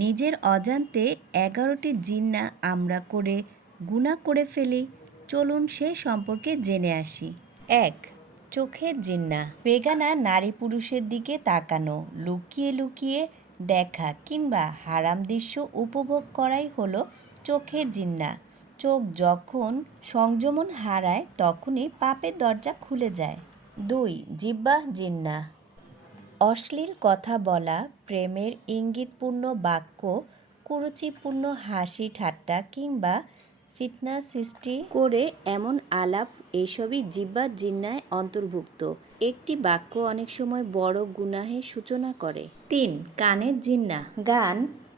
নিজের অজান্তে 11টি জিন্না আমরা করে গুনাহ করে ফেলি। চলুন সে সম্পর্কে জেনে আসি। ১. চোখের জিন্না। বেগানা নারী পুরুষের দিকে তাকানো, লুকিয়ে লুকিয়ে দেখা কিংবা হারাম দৃশ্য উপভোগ করাই হলো চোখের জিন্না। চোখ যখন সংযমন হারায় তখনই পাপের দরজা খুলে যায়। ২. জিহ্বা জিন্না। অশ্লীল কথা বলা, প্রেমের ইঙ্গিতপূর্ণ বাক্য, কুরুচিপূর্ণ হাসি ঠাট্টা কিংবা ফিতনা সৃষ্টি করে এমন আলাপ, এসবই জিহ্বার জিন্নায় অন্তর্ভুক্ত। একটি বাক্য অনেক সময় বড় গুনাহের সূচনা করে। ৩. কানের জিন্না। গান,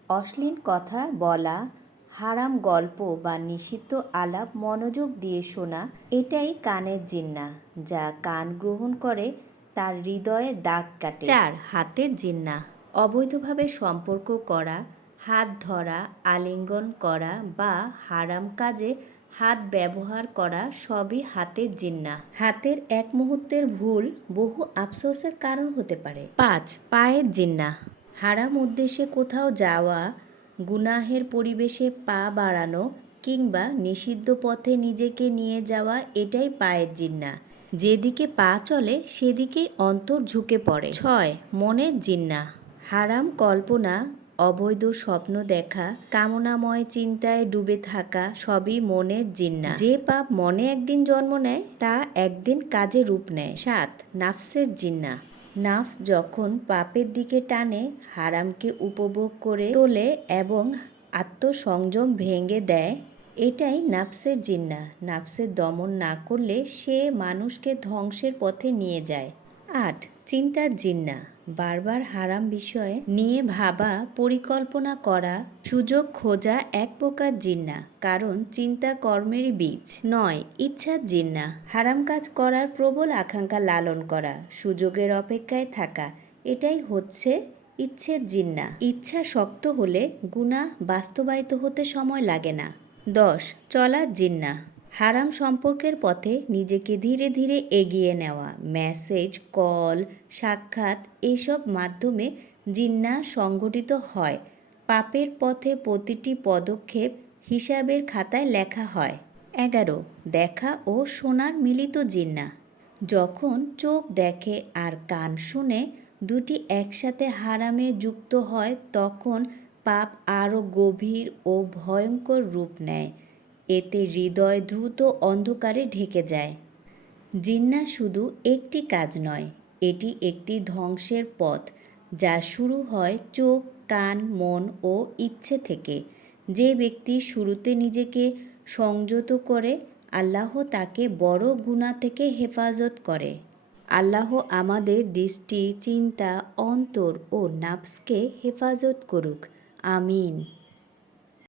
অশ্লীল কথা বলা, হারাম গল্প বা নিষিদ্ধ আলাপ মনোযোগ দিয়ে শোনা, এটাই কানের জিন্না, যা কান গ্রহণ করে তার হৃদয়ে দাগ কাটে। ৪. হাতের জিন্না। অবৈধভাবে সম্পর্ক করা, হাত ধরা, আলিঙ্গন করা বা হারাম কাজে হাত ব্যবহার করা সবই হাতের জিন্না। হাতের এক মুহূর্তের ভুল বহু আফসোসের কারণ হতে পারে। ৫. পায়ের জিন্না। হারাম উদ্দেশ্যে কোথাও যাওয়া, গুনাহের পরিবেশে পা বাড়ানো কিংবা নিষিদ্ধ পথে নিজেকে নিয়ে যাওয়া, এটাই পায়ের জিন্না। যেদিকে পা চলে সেদিকেই অন্তর ঝুঁকে পড়ে। ৬. মনের জিন্না। হারাম কল্পনা, অবৈধ স্বপ্ন দেখা, কামনাময় চিন্তায় ডুবে থাকা সবই মনের জিন্না। যে পাপ মনে একদিন জন্ম নেয় তা একদিন কাজে রূপ নেয়। ৭. নাফসের জিন্না। নাফস যখন পাপের দিকে টানে, হারামকে উপভোগ করে তোলে এবং আত্মসংযম ভেঙে দেয়, এটাই নাফসের জিন্না। নাফসের দমন না করলে সে মানুষকে ধ্বংসের পথে নিয়ে যায়। ৮. চিন্তার জিন্না। বারবার হারাম বিষয় নিয়ে ভাবা, পরিকল্পনা করা, সুযোগ খোঁজা এক প্রকার জিন্না, কারণ চিন্তা কর্মেরই বীজ। ৯. ইচ্ছার জিন্না। হারাম কাজ করার প্রবল আকাঙ্ক্ষা লালন করা, সুযোগের অপেক্ষায় থাকা, এটাই হচ্ছে ইচ্ছের জিন্না। ইচ্ছা শক্ত হলে গুনাহ বাস্তবায়িত হতে সময় লাগে না। ১০. চলার জিন্না। হারাম সম্পর্কের পথে নিজেকে ধীরে ধীরে এগিয়ে নেওয়া, মেসেজ, কল, সাক্ষাৎ, এইসব মাধ্যমে জিন্না সংগঠিত হয়। পাপের পথে প্রতিটি পদক্ষেপ হিসাবের খাতায় লেখা হয়। ১১. দেখা ও শোনার মিলিত জিন্না। যখন চোখ দেখে আর কান শুনে, দুটি একসাথে হারামে যুক্ত হয়, তখন পাপ আরও গভীর ও ভয়ঙ্কর রূপ নেয়। এতে হৃদয় দ্রুত অন্ধকারে ঢেকে যায়। জিন্না শুধু একটি কাজ নয়, এটি একটি ধ্বংসের পথ, যা শুরু হয় চোখ, কান, মন ও ইচ্ছে থেকে। যে ব্যক্তি শুরুতে নিজেকে সংযত করে, আল্লাহ তাকে বড় গুনাহ থেকে হেফাজত করে। আল্লাহ আমাদের দৃষ্টি, চিন্তা, অন্তর ও নাফসকে হেফাজত করুক। আমিন।